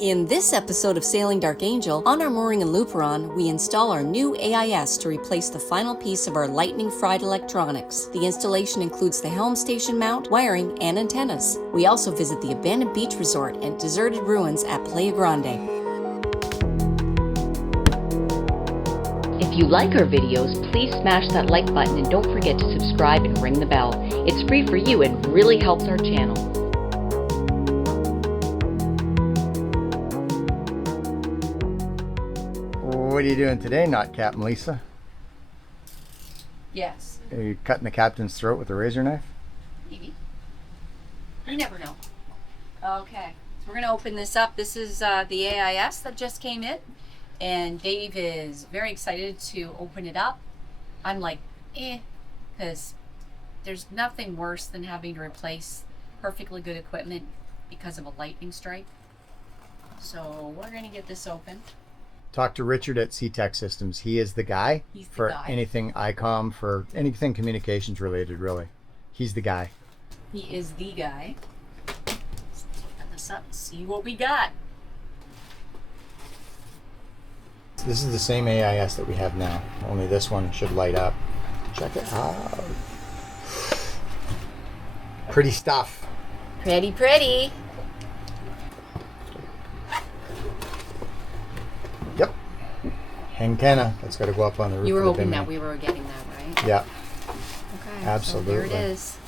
In this episode of Sailing Dark Angel, on our mooring in Luperon, we install our new AIS to replace the final piece of our lightning-fried electronics. The installation includes the helm station mount, wiring, and antennas. We also visit the abandoned beach resort and deserted ruins at Playa Grande. If you like our videos, please smash that like button and don't forget to subscribe and ring the bell. It's free for you and really helps our channel. What are you doing today, not Captain Lisa? Yes. Are you cutting the captain's throat with a razor knife? Maybe. You never know. Okay, so we're going to open this up. This is the AIS that just came in, and Dave is very excited to open it up. I'm like, because there's nothing worse than having to replace perfectly good equipment because of a lightning strike. So we're going to get this open. Talk to Richard at SeaTech Systems. He is the guy for anything ICOM, for anything communications related, really. He's the guy. He is the guy. Let's open this up and see what we got. This is the same AIS that we have now, only this one should light up. Check it out. Pretty stuff. Pretty, pretty. Yep. Antenna. That's got to go up on the roof. You were of the hoping bimini. that we were getting that, right? Yeah. Okay. Absolutely. So here it is.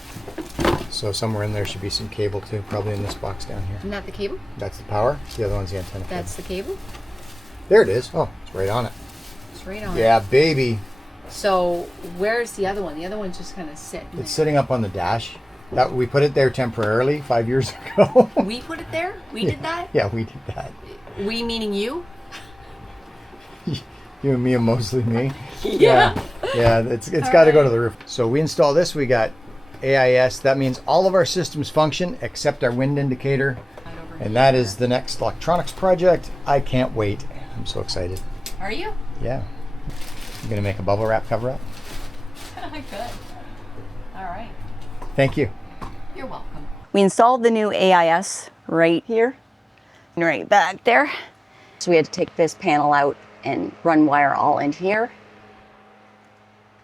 So somewhere in there should be some cable too, probably in this box down here. Isn't that the cable? That's the power. The other one's the antenna. That's the cable? There it is. Oh, it's right on it. It's right on it. Yeah, baby. So where's the other one? The other one's just kind of sitting there. It's sitting up on the dash. That we put it there temporarily 5 years ago. We put it there? We did that? Yeah, we did that. We meaning you? You and me, and mostly me. Yeah. Yeah, it's got to go to the roof. So we install this. We got AIS. That means all of our systems function except our wind indicator. And that is the next electronics project. I can't wait. I'm so excited. Are you? Yeah. You gonna make a bubble wrap cover up? I could. All right. Thank you. You're welcome. We installed the new AIS right here, and right back there. So we had to take this panel out and run wire all in here.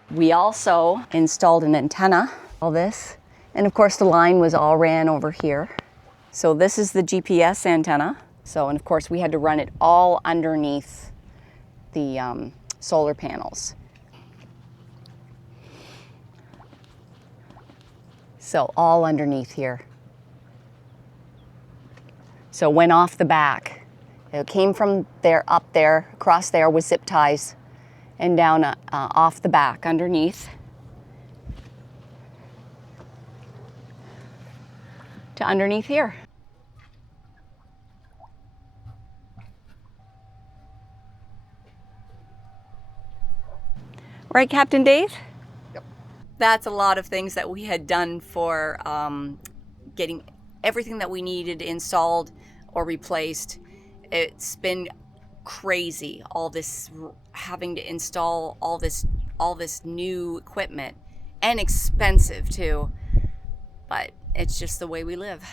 We also installed an antenna, all this. And of course the line was all ran over here. So this is the GPS antenna. So, and of course we had to run it all underneath the solar panels. So all underneath here. So went off the back. It came from there, up there, across there with zip ties, and down off the back underneath to underneath here. Right, Captain Dave? Yep. That's a lot of things that we had done for getting everything that we needed installed or replaced. It's been crazy, all this having to install all this new equipment, and expensive too, but it's just the way we live.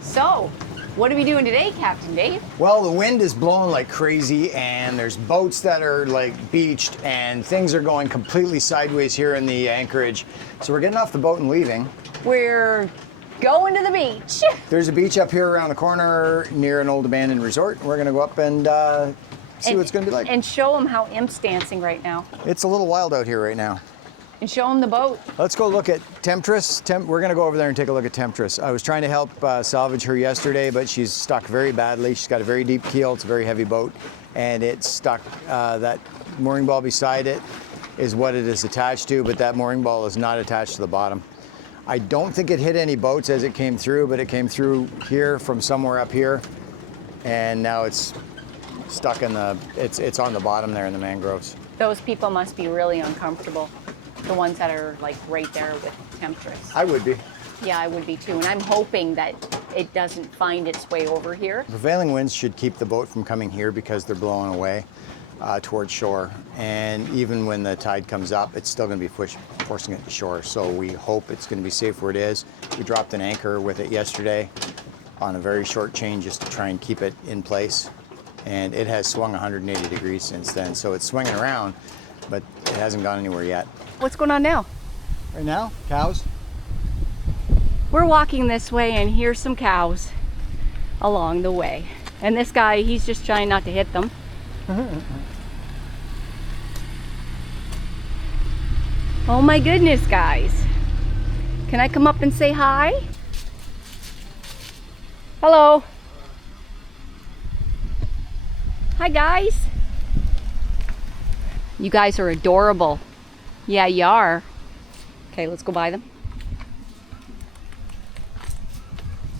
So, what are we doing today, Captain Dave? Well, the wind is blowing like crazy, and there's boats that are like beached, and things are going completely sideways here in the anchorage. So we're getting off the boat and leaving. We're going to the beach. There's a beach up here around the corner near an old abandoned resort. We're gonna go up and see what it's gonna be like. And show them how Imp's dancing right now. It's a little wild out here right now. And show them the boat. Let's go look at Temptress. We're gonna go over there and take a look at Temptress. I was trying to help salvage her yesterday, but she's stuck very badly. She's got a very deep keel. It's a very heavy boat, and it's stuck. That mooring ball beside it is what it is attached to, but that mooring ball is not attached to the bottom. I don't think it hit any boats as it came through, but it came through here from somewhere up here, and now it's stuck in it's on the bottom there in the mangroves. Those people must be really uncomfortable. The ones that are like right there with Temptress. I would be. Yeah, I would be too. And I'm hoping that it doesn't find its way over here. Prevailing winds should keep the boat from coming here because they're blowing away towards shore. And even when the tide comes up, it's still going to be forcing it to shore. So we hope it's going to be safe where it is. We dropped an anchor with it yesterday. on a very short chain just to try and keep it in place. And it has swung 180 degrees since then. So it's swinging around, but it hasn't gone anywhere yet. What's going on now? Right now, cows. We're walking this way and here's some cows along the way. And this guy, he's just trying not to hit them. Oh my goodness, guys. Can I come up and say hi? Hello. Hi, guys. You guys are adorable. Yeah, you are. Okay, let's go by them.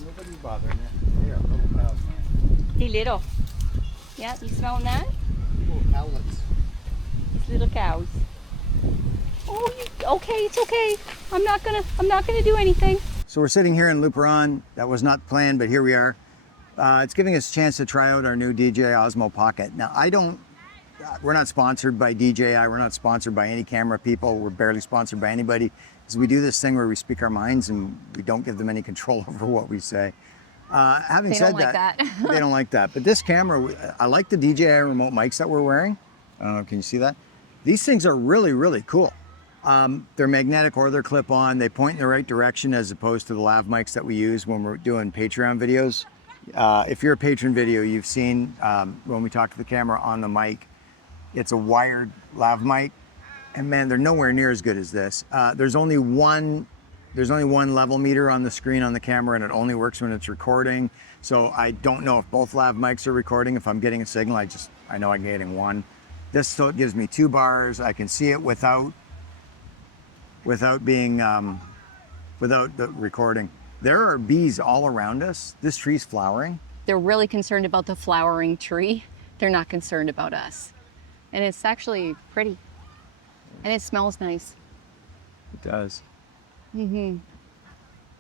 Nobody's bothering you. They are little cows, man. Hey, little. Yeah, you smelling that? Little cowlets. These little cows. Oh, okay, it's okay. I'm not gonna do anything. So we're sitting here in Luperon. That was not planned, but here we are. It's giving us a chance to try out our new DJI Osmo Pocket. Now, we're not sponsored by DJI. We're not sponsored by any camera people. We're barely sponsored by anybody. So we do this thing where we speak our minds and we don't give them any control over what we say. Having said that, they don't like that. But this camera, I like the DJI remote mics that we're wearing. Can you see that? These things are really, really cool. They're magnetic or they're clip-on. They point in the right direction as opposed to the lav mics that we use when we're doing Patreon videos. If you're a patron video, you've seen when we talk to the camera on the mic, it's a wired lav mic, and man, they're nowhere near as good as this. There's only one level meter on the screen on the camera, and it only works when it's recording. So I don't know if both lav mics are recording. If I'm getting a signal, I know I'm getting one. This so it gives me 2 bars. I can see it without the recording. There are bees all around us. This tree's flowering. They're really concerned about the flowering tree. They're not concerned about us. And it's actually pretty. And it smells nice. It does.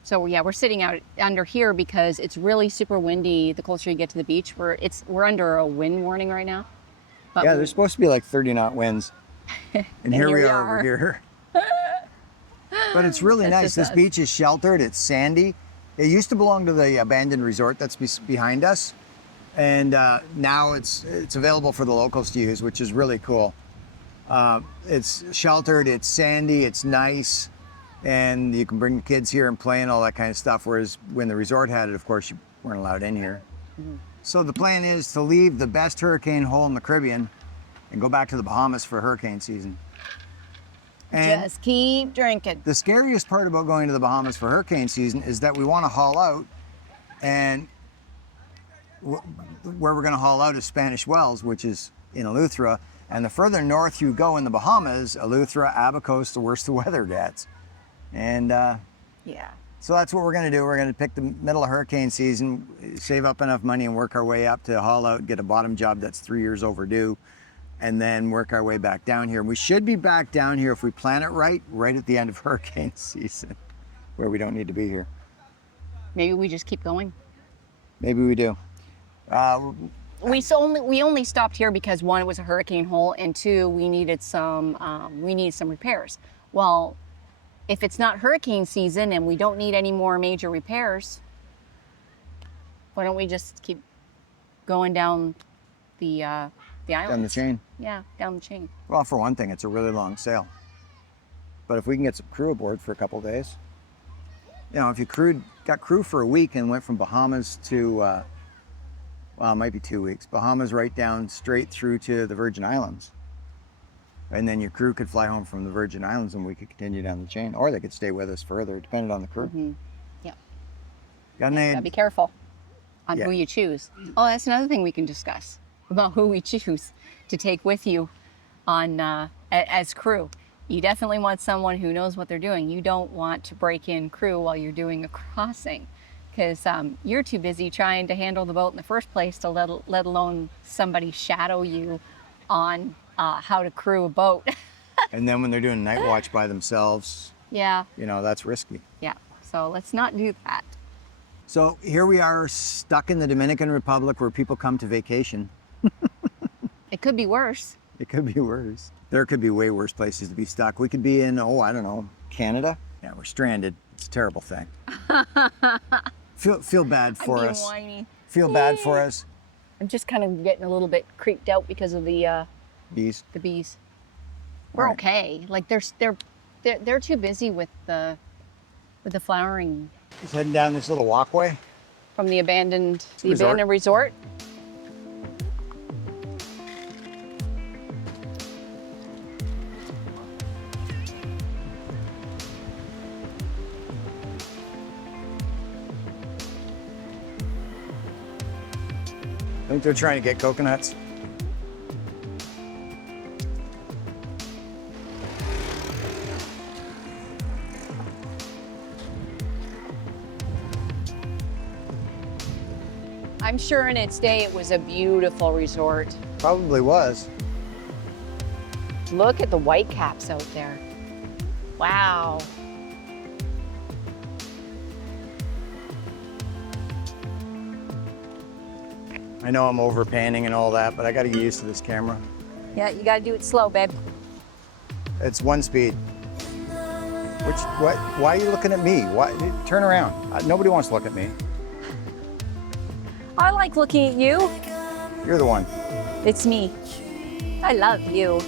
So yeah, we're sitting out under here because it's really super windy the closer you get to the beach. We're under a wind warning right now. But yeah, there's supposed to be like 30 knot winds. And here we are over here. But it's really nice. This beach is sheltered. It's sandy. It used to belong to the abandoned resort that's behind us. And now it's available for the locals to use, which is really cool. It's sheltered, it's sandy, it's nice. And you can bring the kids here and play and all that kind of stuff. Whereas when the resort had it, of course, you weren't allowed in here. So the plan is to leave the best hurricane hole in the Caribbean and go back to the Bahamas for hurricane season. And just keep drinking. the scariest part about going to the Bahamas for hurricane season is that we want to haul out, and where we're going to haul out is Spanish Wells, which is in Eleuthera. And the further north you go in the Bahamas, Eleuthera, Abacos, the worse the weather gets. And Yeah. so that's what we're going to do. We're going to pick the middle of hurricane season, save up enough money and work our way up to haul out, get a bottom job that's 3 years overdue, and then work our way back down here. And we should be back down here if we plan it right at the end of hurricane season, where we don't need to be here. Maybe we just keep going. Maybe we do. We only stopped here because 1, it was a hurricane hole, and 2, we needed some repairs. Well, if it's not hurricane season and we don't need any more major repairs, why don't we just keep going down the island? Down the chain. Yeah, down the chain. Well, for one thing, it's a really long sail. But if we can get some crew aboard for a couple of days, you know, if you got crew for a week and went from Bahamas to, well, it might be 2 weeks, Bahamas right down straight through to the Virgin Islands. And then your crew could fly home from the Virgin Islands and we could continue down the chain, or they could stay with us further, depending on the crew. Yeah. Gotta Be careful on Yeah. who you choose. Oh, that's another thing we can discuss about who we choose to take with you on as crew. You definitely want someone who knows what they're doing. You don't want to break in crew while you're doing a crossing, because you're too busy trying to handle the boat in the first place to let alone somebody shadow you on how to crew a boat. And then when they're doing night watch by themselves, Yeah, you know, that's risky. yeah. So let's not do that. So here we are stuck in the Dominican Republic where people come to vacation. It could be worse. It could be worse. There could be way worse places to be stuck. We could be in, I don't know, Canada. Yeah, we're stranded. It's a terrible thing. Feel bad for being us. whiny. Feel bad for us. I'm just kind of getting a little bit creeped out because of the Bees. bees. We're Right. okay. Like they're too busy with the flowering Just heading down this little walkway. from the abandoned Resort. resort. I think they're trying to get coconuts. I'm sure in its day it was a beautiful resort. Probably was. Look at the whitecaps out there. Wow. I know I'm over panning and all that, but I got to get used to this camera. Yeah, you gotta do it slow, babe. It's one speed. What? Why are you looking at me? Why? Turn around. Nobody wants to look at me. I like looking at you. You're the one. It's me. I love you.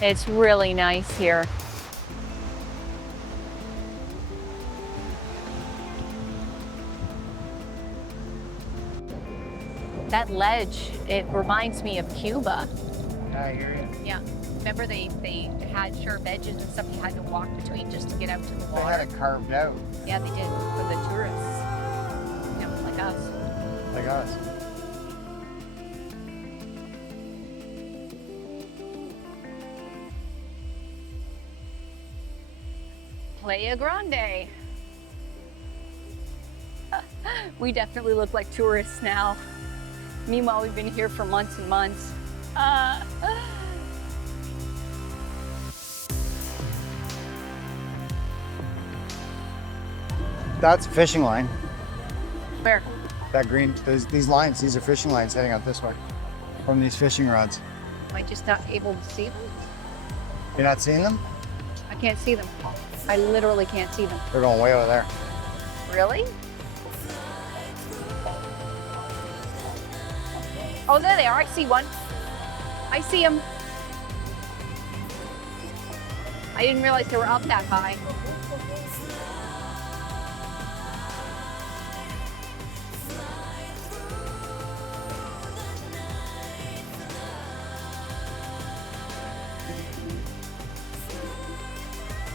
It's really nice here. That ledge, it reminds me of Cuba. I hear you. Yeah. Remember they had sharp edges and stuff you had to walk between just to get out to the They water? had it carved out. Yeah, they did for the tourists. You know, like us. Like us. Playa Grande. We definitely look like tourists now. Meanwhile, we've been here for months and months. That's a fishing line. Where? That green, these lines, these are fishing lines heading out this way from these fishing rods. Am I just not able to see them? You're not seeing them? I can't see them. I literally can't see them. They're going way over there. Really? Oh, there they are. I see one. I see them. I didn't realize they were up that high.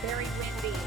Very windy.